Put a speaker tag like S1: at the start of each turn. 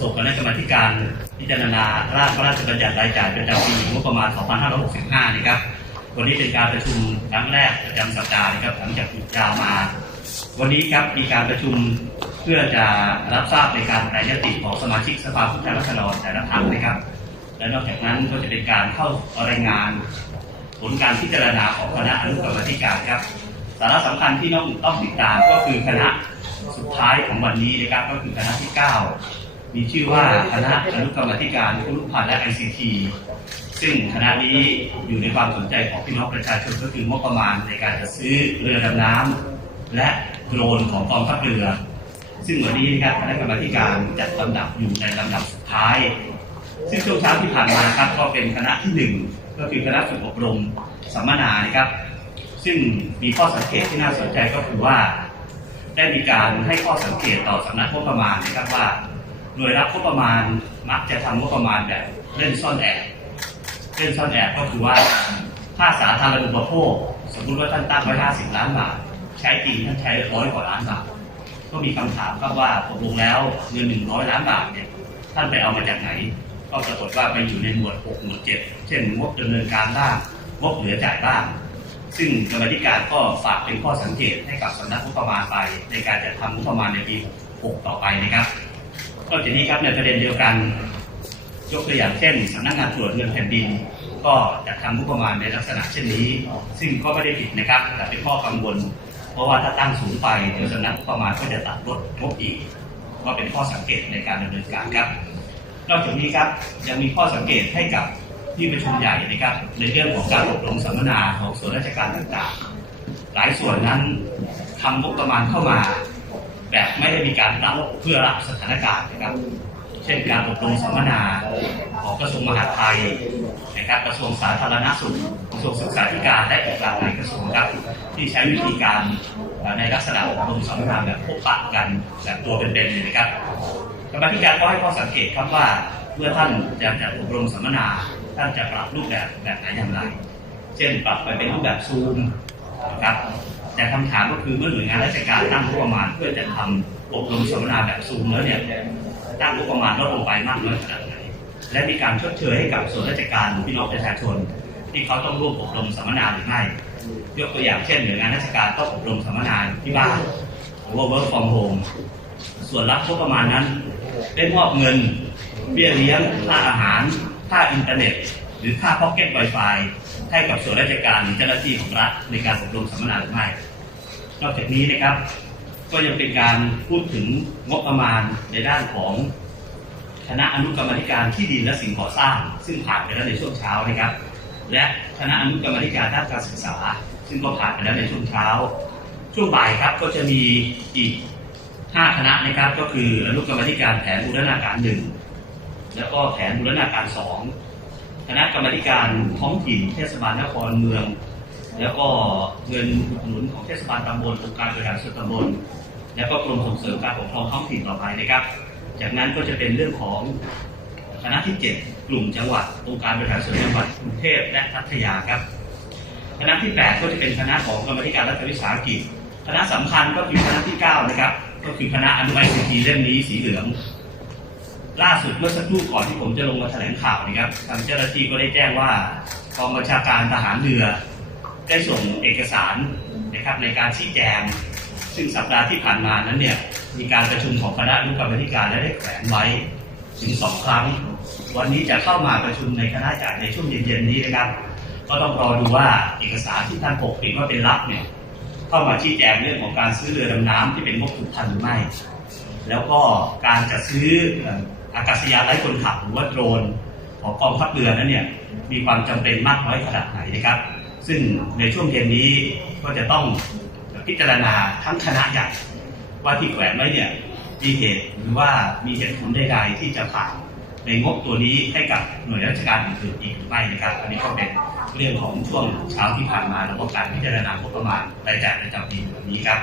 S1: ษกคณะกรรมาธิการพิจารณาร่างพระราชบัญญัติรายจ่ายประจำปีงบประมาณ 2565 นะครับ วันนี้เป็นการประชุมครั้งแรกประจำสัปดาห์นะครับหลังจากหยุดยาวมา วันนี้ครับมีการประชุมเพื่อจะรับทราบในการแปรยติของสมาชิกสภาผู้แทนราษฎรแต่ละพรรคนะครับ และนอกจากนั้นก็จะเป็นการเข้ารายงาน ผลการพิจารณาของคณะอนุกรรมธิการครับสาระสำคัญที่น้องต้องติดตามก็คือคณะสุดท้ายของวันนี้นะครับก็คือคณะที่ 9 มีชื่อว่าคณะอนุกรรมธิการคุรุพันธ์และ ICT ซึ่งคณะนี้อยู่ในความสนใจของพี่น้องประชาชนก็คืองบประมาณในการจะซื้อเรือดำน้ำและโดรนของกองทัพเรือ ซึ่งวันนี้นะครับคณะกรรมธิการจัดลำดับอยู่ในลำดับสุดท้าย ซึ่งช่วงเช้าที่ผ่านมาครับก็เป็นคณะที่หนึ่งก็คือคณะฝึกอบรมสัมมนานะครับ ซึ่งมีข้อสังเกตที่น่าสนใจก็คือว่า ได้มีการให้ข้อสังเกตต่อสำนักงบประมาณนะครับว่า น่วยรับงบประมาณมักจะทำงบประมาณแบบเล่นซ่อนแอบเล่นซ่อนแอบก็คือว่าถ้าสาธารณูปโภคสมมุติว่าท่านตั้งไว้50 ล้านบาทใช้จริงท่านใช้ร้อยกว่าล้านบาทก็มีคำถามครับว่าตกลงแล้วเงิน100ล้านบาทเนี่ยท่านไปเอามาจากไหน ก็ปรากฏว่าไปอยู่ในหมวด 6 หมวด 7 เช่นงบดำเนินการบ้างงบเหลือจ่ายบ้าง ซึ่งกรรมธิการก็ฝากเป็นข้อสังเกตให้กับสำนักงบประมาณไป ในการจัดทำงบประมาณในปี 6 ต่อไปนะครับ นอกจากนี้ครับในประเด็นเดียวกัน ยกตัวอย่างเช่นสำนักงานตรวจเงินแผ่นดินก็จัดทำงบประมาณในลักษณะเช่นนี้ ซึ่งก็ไม่ได้ผิดนะครับ แต่เป็นข้อกังวล เพราะว่าถ้าตั้งสูงไปเดี๋ยวสำนักงบประมาณก็จะตัดลดงบอีก ก็เป็นข้อสังเกตในการดำเนินการครับ นอกจากนี้ครับยังมีข้อสังเกตให้กับที่ประชุมใหญ่นะครับ ในเรื่องของการอบรมสัมมนาของส่วนราชการต่างๆ หลายส่วนนั้นทำงบประมาณเข้ามา แบบไม่ได้มีการรับเพื่อรับสถานการณ์นะครับ เช่นการอบรมสัมมนาของกระทรวงมหาดไทยนะครับกระทรวงสาธารณสุขกระทรวงศึกษาธิการและอีกหลากหลายกระทรวงครับที่ใช้วิธีการในลักษณะอบรมสัมมนาแบบพบปะกันแบบตัวเป็นๆเลยนะครับกรรมาธิการก็ให้ข้อสังเกตครับว่าเมื่อท่านจะจัดอบรมสัมมนา ท่านจะปรับรูปแบบแบบไหนอย่างไร เช่นปรับไปเป็นรูปแบบซูมนะครับ แต่คำถามก็คือเมื่อหน่วยงานราชการตั้งงบประมาณเพื่อจะทำอบรมสัมมนาแบบซูมแล้วเนี่ยตั้งงบประมาณลดลงไปมากน้อยขนาดไหนและมีการชดเชยให้กับส่วนราชการหรือพี่น้องประชาชน ที่เขาต้องร่วมอบรมสัมมนาหรือไม่ยกตัวอย่างเช่นหน่วยงานราชการต้องอบรมสัมมนาที่บ้านหรือว่า work from home ส่วนรับงบประมาณนั้นได้มอบเงินเบี้ยเลี้ยงค่าอาหารค่าอินเทอร์เน็ต หรือค่าพ็อกเก็ตไวไฟ ให้กับส่วนราชการหรือเจ้าหน้าที่ของรัฐในการอบรมสัมมนาหรือไม่ นอกจากนี้นะครับ ก็ยังเป็นการพูดถึงงบประมาณในด้านของคณะอนุกรรมธิการที่ดินและสิ่งก่อสร้าง ซึ่งผ่านไปแล้วในช่วงเช้านะครับ และคณะอนุกรรมธิการด้านการศึกษา ซึ่งก็ผ่านไปแล้วในช่วงเช้า ช่วงบ่ายครับก็จะมีอีกห้าคณะนะครับก็คืออนุกรรมธิการแผนบูรณาการหนึ่งแล้วก็แผนบูรณาการสอง คณะกรรมการท้องถิ่นเทศบาลนครเมือง แล้วก็เงินอุดหนุนของเทศบาลตำบลองค์การบริหารส่วนตำบล แล้วก็กรมส่งเสริมการปกครองท้องถิ่นต่อไปนะครับ จากนั้นก็จะเป็นเรื่องของคณะที่เจ็ดกลุ่มจังหวัดองค์การบริหารส่วนจังหวัดกรุงเทพและพัทยาครับคณะที่ 8 ก็จะเป็นคณะของกรรมธิการรัฐวิสาหกิจ คณะสำคัญก็คือคณะที่ 9 นะครับ ก็คือคณะอนุไอซีทีเล่มนี้สีเหลือง ล่าสุดเมื่อสักครู่ก่อนที่ผมจะลงมาแถลงข่าวนะครับ ทางเจ้าหน้าที่ก็ได้แจ้งว่ากองบัญชาการทหารเรือ ได้ส่งเอกสารนะครับในการชี้แจง ซึ่งสัปดาห์ที่ผ่านมานั้นเนี่ยมีการประชุมของคณะอนุกรรมธิการและได้แขวนไว้ถึงสองครั้ง วันนี้จะเข้ามาประชุมในคณะจากในช่วงเย็นๆนี้นะครับ ก็ต้องรอดูว่าเอกสารที่ท่านปกปิดว่าเป็นลับเนี่ยเข้ามาชี้แจงเรื่องของการซื้อเรือดำน้ำที่เป็นงบผูกพันหรือไม่ แล้วก็การจะซื้ออากาศยานไร้คนขับหรือว่าโดรนของกองทัพเรือนั้นเนี่ยมีความจำเป็นมากน้อยขนาดไหนนะครับ ซึ่งในช่วงเย็นนี้ก็จะต้องพิจารณาทั้งคณะใหญ่ว่าที่แขวนไว้เนี่ยมีเหตุหรือว่ามีเหตุผลใดๆที่จะผ่านในงบตัวนี้ให้กับหน่วยราชการอื่นๆอีกหรือไม่นะครับ อันนี้ก็เป็นเรื่องของช่วงเช้าที่ผ่านมาแล้วก็การพิจารณางบประมาณรายจ่ายประจำปีวันนี้ครับ